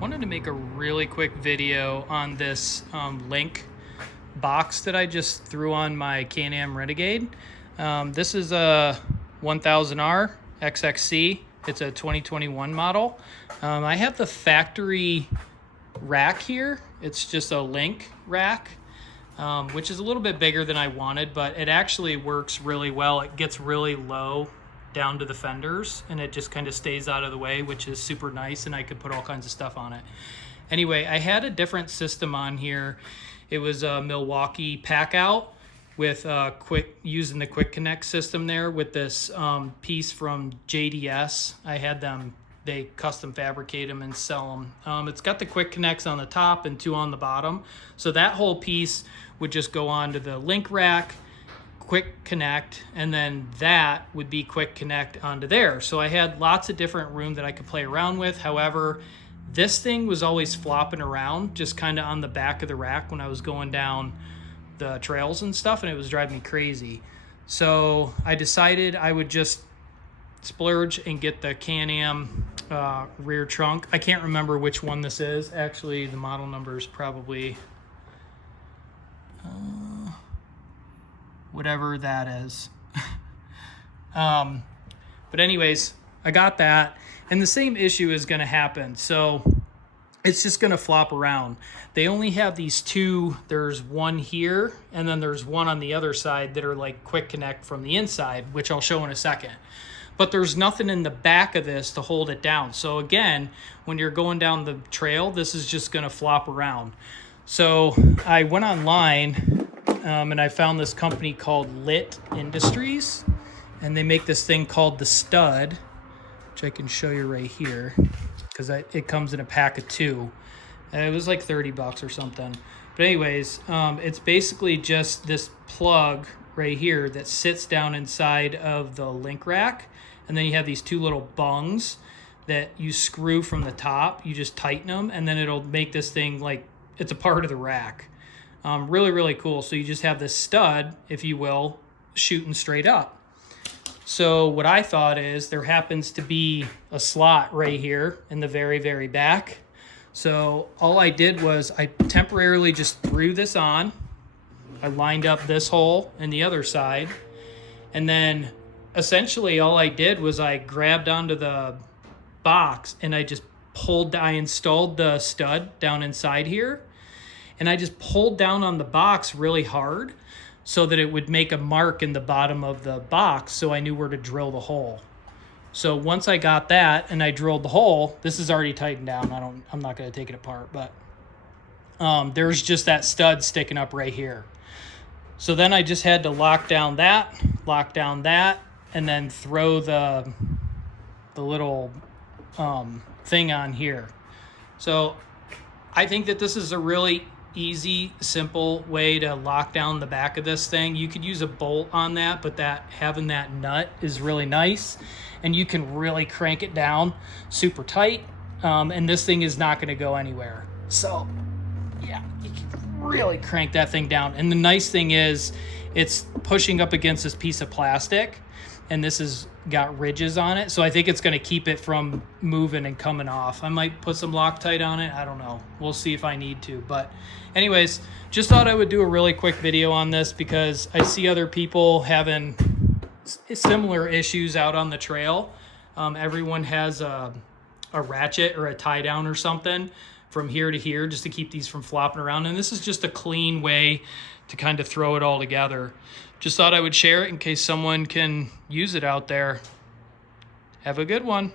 Wanted to make a really quick video on this LinQ box that I just threw on my Can-Am Renegade. This is a 1000R X Xc. It's a 2021 model. I have the factory rack here. It's just a LinQ rack, which is a little bit bigger than I wanted, but it actually works really well. It gets really low down to the fenders and it just kind of stays out of the way, which is super nice, and I could put all kinds of stuff on it. Anyway, I had a different system on here. It was a Milwaukee pack out with using the quick connect system there with this piece from JDS. I had them, they custom fabricate them and sell them. It's got the quick connects on the top and 2 on the bottom. So that whole piece would just go onto the LinQ rack, quick connect, and then that would be quick connect onto there. So I had lots of different room that I could play around with. However, this thing was always flopping around just kind of on the back of the rack when I was going down the trails and stuff, and it was driving me crazy. So I decided I would just splurge and get the Can-Am rear trunk. I can't remember which one this is. Actually, the model number is probably whatever that is. But anyways, I got that, and the same issue is going to happen. So it's just going to flop around. They only have these 2. There's one here, and then there's one on the other side that are like quick connect from the inside, which I'll show in a second. But there's nothing in the back of this to hold it down. So again, when you're going down the trail, this is just going to flop around. So I went online and I found this company called Litt Industries, and they make this thing called the stud, which I can show you right here because it comes in a pack of 2. It was like 30 bucks or something. But anyways, it's basically just this plug right here that sits down inside of the LinQ rack, and then you have these 2 little bungs that you screw from the top. You just tighten them, and then it'll make this thing like it's a part of the rack. Really, really cool. So you just have this stud, if you will, shooting straight up. So what I thought is there happens to be a slot right here in the very, very back. So all I did was I temporarily just threw this on. I lined up this hole in the other side. And then essentially all I did was I grabbed onto the box and I installed the stud down inside here. And I just pulled down on the box really hard so that it would make a mark in the bottom of the box so I knew where to drill the hole. So once I got that and I drilled the hole, this is already tightened down. I'm not going to take it apart, but there's just that stud sticking up right here. So then I just had to lock down that, and then throw the little thing on here. So I think that this is a really easy, simple way to lock down the back of this thing. You could use a bolt on that, but having that nut is really nice, and you can really crank it down super tight, and this thing is not going to go anywhere. So yeah, you can really crank that thing down. And the nice thing is it's pushing up against this piece of plastic, and this has got ridges on it, so I think it's going to keep it from moving and coming off. I might put some Loctite on it. I don't know. We'll see if I need to. But anyways, just thought I would do a really quick video on this because I see other people having similar issues out on the trail. Everyone has a ratchet or a tie down or something from here to here just to keep these from flopping around, and this is just a clean way to kind of throw it all together. Just thought I would share it in case someone can use it out there. Have a good one.